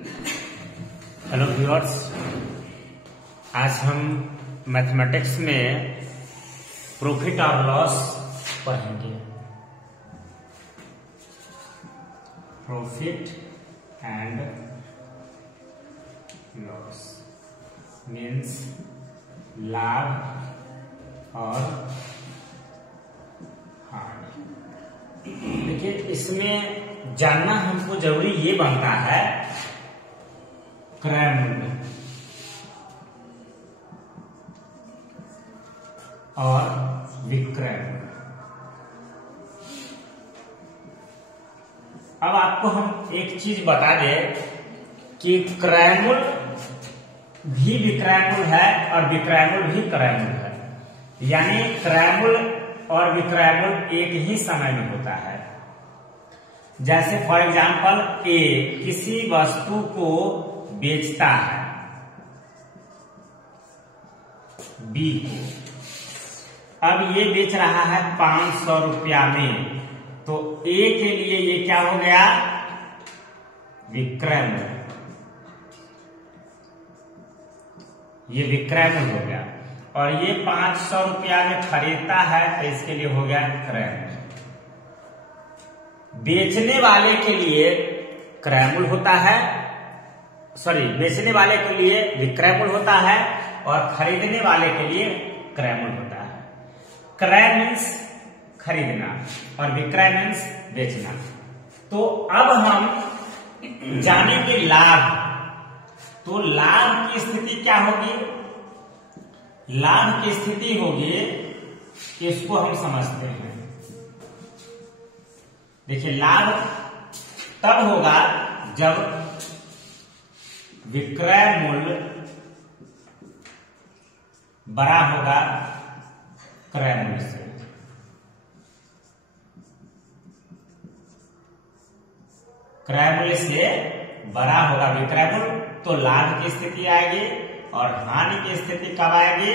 Hello viewers, आज हम mathematics में प्रॉफिट और लॉस पढ़ेंगे। प्रॉफिट एंड लॉस मीन्स लाभ और हानि। देखिए, इसमें जानना हमको जरूरी ये बनता है क्रय मूल्य और विक्रय मूल्य। अब आपको हम एक चीज बता दें कि क्रय मूल्य भी विक्रय मूल्य है और विक्रय मूल्य भी क्रय मूल्य है। यानी क्रय मूल्य और विक्रय मूल्य एक ही समय में होता है। जैसे फॉर एग्जाम्पल, ए किसी वस्तु को बेचता है बी को। अब ये बेच रहा है 500 रुपया में, तो ए के लिए ये क्या हो गया? विक्रय मूल्य। ये विक्रय मूल्य हो गया। और ये 500 रुपया में खरीदता है, तो इसके लिए हो गया क्रय मूल्य। बेचने वाले के लिए क्रय मूल्य होता है, बेचने वाले के लिए विक्रय मूल्य होता है और खरीदने वाले के लिए क्रय मूल्य होता है। क्रय मीन्स खरीदना और विक्रय मीन्स बेचना। तो अब हम जानेंगे लाभ। तो लाभ की स्थिति क्या होगी? लाभ की स्थिति होगी, इसको हम समझते हैं। देखिए, लाभ तब होगा जब विक्रय मूल्य बड़ा होगा क्रय मूल्य से। क्रय मूल्य से बड़ा होगा विक्रय मूल्य, तो लाभ की स्थिति आएगी। और हानि की स्थिति कब आएगी?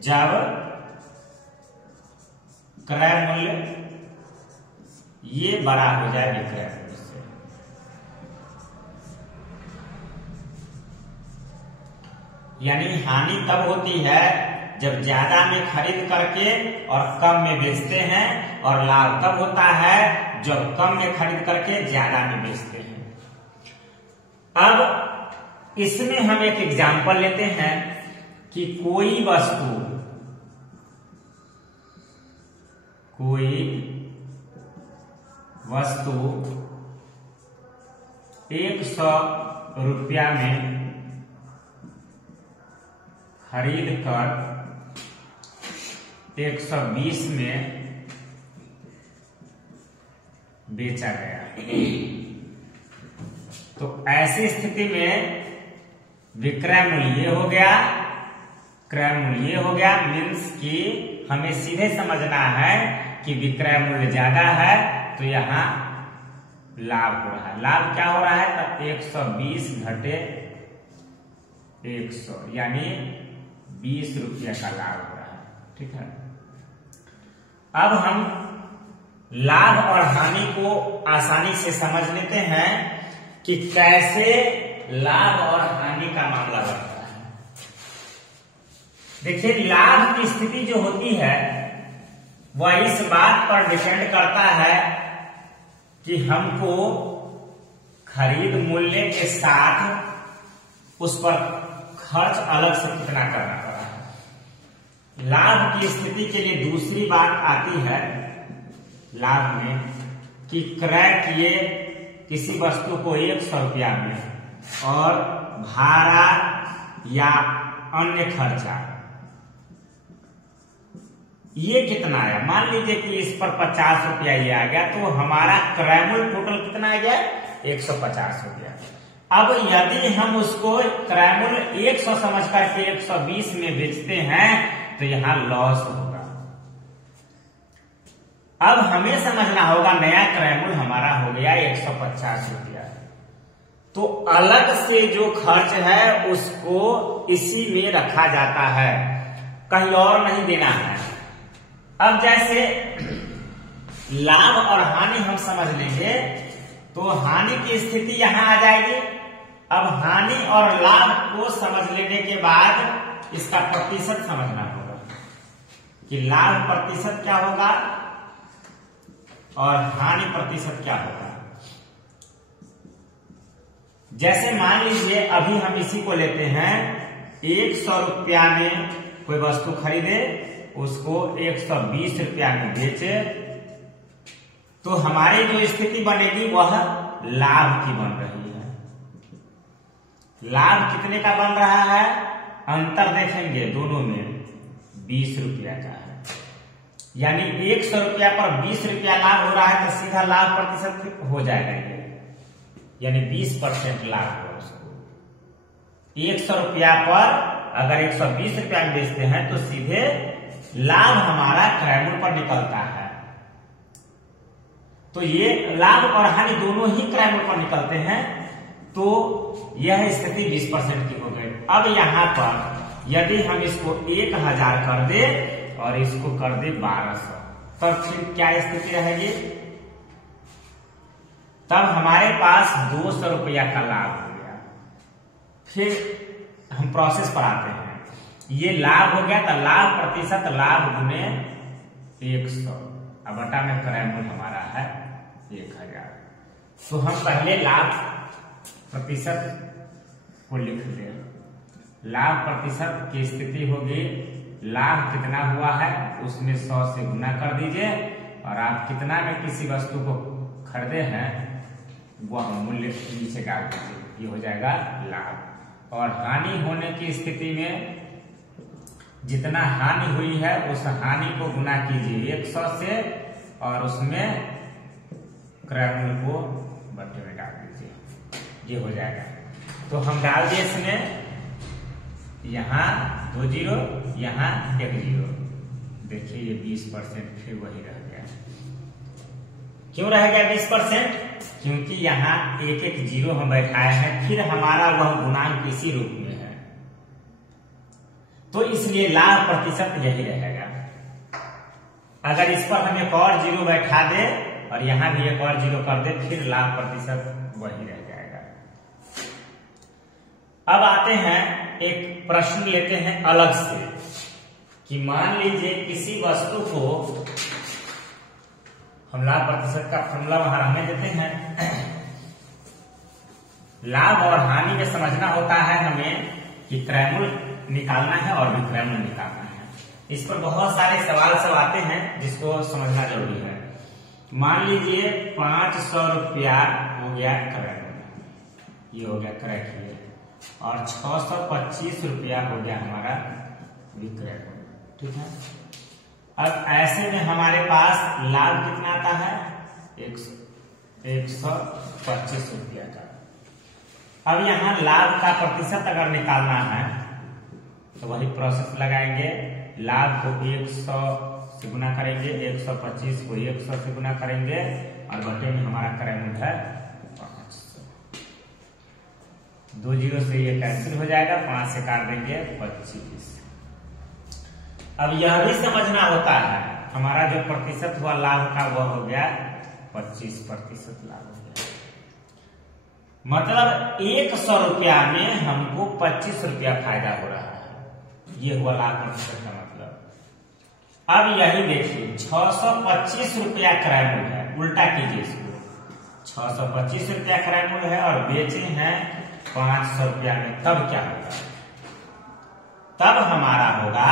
जब क्रय मूल्य ये बड़ा हो जाए विक्रय मूल्य से। यानी हानि तब होती है जब ज्यादा में खरीद करके और कम में बेचते हैं, और लाभ तब होता है जब कम में खरीद करके ज्यादा में बेचते हैं। अब इसमें हम एक एग्जाम्पल लेते हैं कि कोई वस्तु 100 रुपया में खरीद कर 120 में बेचा गया। तो ऐसी स्थिति में विक्रय मूल्य हो गया, क्रय मूल्य हो गया। मीन्स कि हमें सीधे समझना है कि विक्रय मूल्य ज्यादा है, तो यहां लाभ हो रहा है। लाभ क्या हो रहा है? तो 120 घटे 100 यानी 20 रुपया का लाभ हो रहा है। ठीक है। अब हम लाभ और हानि को आसानी से समझ लेते हैं कि कैसे लाभ और हानि का मामला बनता है। देखिए, लाभ की स्थिति जो होती है वह इस बात पर डिपेंड करता है कि हमको खरीद मूल्य के साथ उस पर खर्च अलग से कितना करना पड़ा है। लाभ की स्थिति के लिए दूसरी बात आती है लाभ में कि क्रय किए किसी वस्तु को 100 रुपया में, और भाड़ा या अन्य खर्चा ये कितना आया? मान लीजिए कि इस पर 50 रुपया ये आ गया, तो हमारा क्रय मूल्य टोटल कितना आ गया? 150 रुपया। अब यदि हम उसको क्रय मूल्य 100 समझ करके 120 में बेचते हैं, तो यहां लॉस होगा। अब हमें समझना होगा नया क्रय मूल्य हमारा हो गया 150 रुपया, तो अलग से जो खर्च है उसको इसी में रखा जाता है, कहीं और नहीं देना है। अब जैसे लाभ और हानि हम समझ लेंगे, तो हानि की स्थिति यहां आ जाएगी अब हानि और लाभ को समझ लेने के बाद इसका प्रतिशत समझना होगा कि लाभ प्रतिशत क्या होगा और हानि प्रतिशत क्या होगा। जैसे मान लीजिए अभी हम इसी को लेते हैं, 100 रुपया में कोई वस्तु खरीदे, उसको 120 रुपया में बेचे, तो हमारी जो स्थिति बनेगी वह लाभ की बन रही है। लाभ कितने का बन रहा है, अंतर देखेंगे दोनों में 20 रुपया का है, यानी 100 रुपया पर 20 रुपया लाभ हो रहा है, तो सीधा लाभ प्रतिशत हो जाएगा ये, यानी 20% लाभ हो उसको। 100 रुपया पर अगर 120 रुपया में बेचते हैं तो सीधे लाभ हमारा क्रय मूल्य पर निकलता है। तो ये लाभ और हानि दोनों ही क्रय मूल्य पर निकलते हैं, तो यह स्थिति 20% की हो गई। अब यहां पर यदि हम इसको 1000 कर दे और इसको कर दे 1200, तब फिर क्या स्थिति रहेगी, तब हमारे पास 200 रुपया का लाभ हो गया। फिर हम प्रोसेस पर आते हैं, ये लाभ हो गया तो लाभ प्रतिशत लाभ गुने 100, अब बटा में क्रय मूल्य हमारा है 1000। तो हम पहले लाभ प्रतिशत को लिख दें। लाभ प्रतिशत की स्थिति होगी, लाभ कितना हुआ है उसमें 100 से गुना कर दीजिए, और आप कितना में किसी वस्तु को खरीदे हैं वह मूल्य नीचे डाल दीजिए, ये हो जाएगा लाभ। और हानि होने की स्थिति में जितना हानि हुई है उस हानि को गुना कीजिए 100 से, और उसमें क्रय मूल्य को बट्टे में डाल दीजिए, ये हो जाएगा। तो हम डाल दिए इसमें, यहाँ 2 0, यहाँ 1 0, देखिए ये 20% फिर वही रह गया। क्यों रह गया 20%? क्योंकि यहाँ एक 0 हम बैठाए हैं, फिर हमारा वह गुणांक इसी रूप में है, तो इसलिए लाभ प्रतिशत यही रहेगा। अगर इस पर हम एक और 0 बैठा दे और यहां भी एक और 0 कर दे, फिर लाभ प्रतिशत वही रह जाएगा। अब आते हैं, एक प्रश्न लेते हैं अलग से, कि मान लीजिए किसी वस्तु को हम लाभ प्रतिशत का फॉर्मूला वहां रहने देते हैं। लाभ और हानि में समझना होता है हमें कि क्रय मूल्य निकालना है और विक्रय मूल्य निकालना है। इस पर बहुत सारे सवाल सब आते हैं जिसको समझना जरूरी है। मान लीजिए 500 रुपया हो गया क्रय मूल्य, ये हो गया क्रय मूल्य, और 625 रुपया हो गया हमारा विक्रय मूल्य, ठीक है। अब ऐसे में हमारे पास लाभ कितना आता है, 125 रुपया का। अब यहाँ लाभ का प्रतिशत अगर निकालना है तो वही प्रोसेस लगाएंगे, लाभ को 100 से गुना करेंगे, 125 को 100 से गुना करेंगे, और बटे में हमारा क्रय मूल्य है 500। 2 0 से ये कैंसिल हो जाएगा, 5 से काट देंगे 25। अब यह भी समझना होता है, हमारा जो प्रतिशत हुआ लाभ का वह हो गया 25% लाभ हो गया। मतलब 100 रुपया में हमको 25 रुपया फायदा हो रहा है, ये हुआ लाभ प्रतिशत का मतलब। अब यही देखिए 625 रुपया क्रय मूल्य है, उल्टा कीजिए इसको, 625 रुपया क्रय मूल्य है और बेचे हैं 500 रुपया में, तब क्या होगा, तब हमारा होगा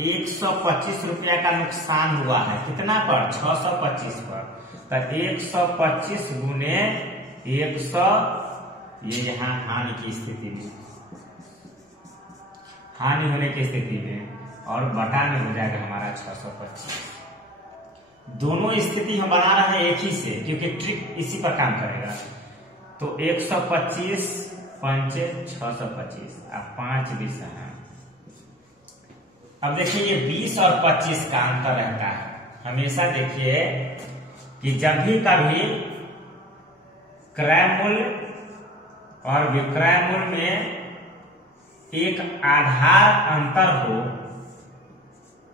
125 रुपया का नुकसान हुआ है, कितना पर, 625 पर, तो 125 गुने 100, ये यहाँ हानि की स्थिति में, हानि होने की स्थिति में, और बटा में हो जाएगा हमारा 625। दोनों स्थिति हम बना रहे हैं एक ही से, क्योंकि ट्रिक इसी पर काम करेगा। तो 125 पंचे 625, अब 5 20 है। अब देखिए ये 20 और 25 का अंतर रहता है। हमेशा देखिए कि जब भी कभी क्रय मूल्य और विक्रय मूल्य में एक आधार अंतर हो,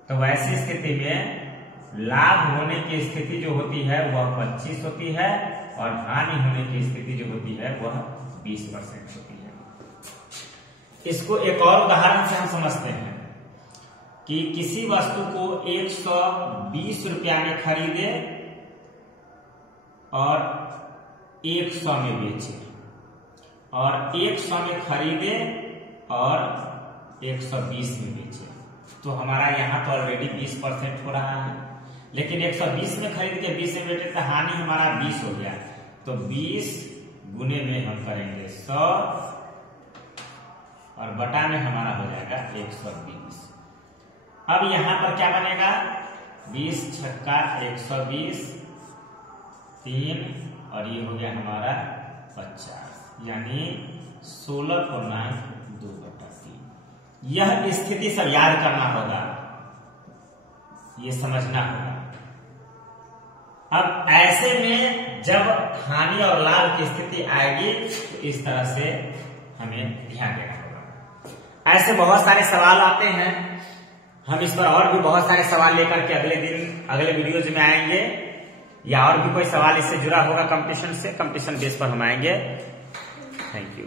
तो वैसी स्थिति में लाभ होने की स्थिति जो होती है वह 25 होती है, और हानि होने की स्थिति जो होती है वह 20% होती है। इसको एक और उदाहरण से हम समझते हैं कि किसी वस्तु को 120 रुपया में खरीदे और 100 में बेचे, और 100 में खरीदे और 120 में बेचे, तो हमारा यहाँ तो ऑलरेडी 20% हो रहा है। लेकिन 120 में खरीद के 20 में बेचे तो हानि हमारा 20 हो गया, तो 20 गुने में हम करेंगे 100 और बटा में हमारा हो जाएगा 120। अब यहां पर क्या बनेगा, 20 छक्का 120, 3 और ये हो गया हमारा 50, यानी 16 को 2/3। यह स्थिति सब याद करना होगा, ये समझना होगा। अब ऐसे में जब हानि और लाभ की स्थिति आएगी तो इस तरह से हमें ध्यान देना होगा। ऐसे बहुत सारे सवाल आते हैं, हम इस पर और भी बहुत सारे सवाल लेकर के अगले वीडियोज में आएंगे, या और भी कोई सवाल इससे जुड़ा होगा कंपटीशन से, कंपटीशन बेस पर हम आएंगे। Thank you.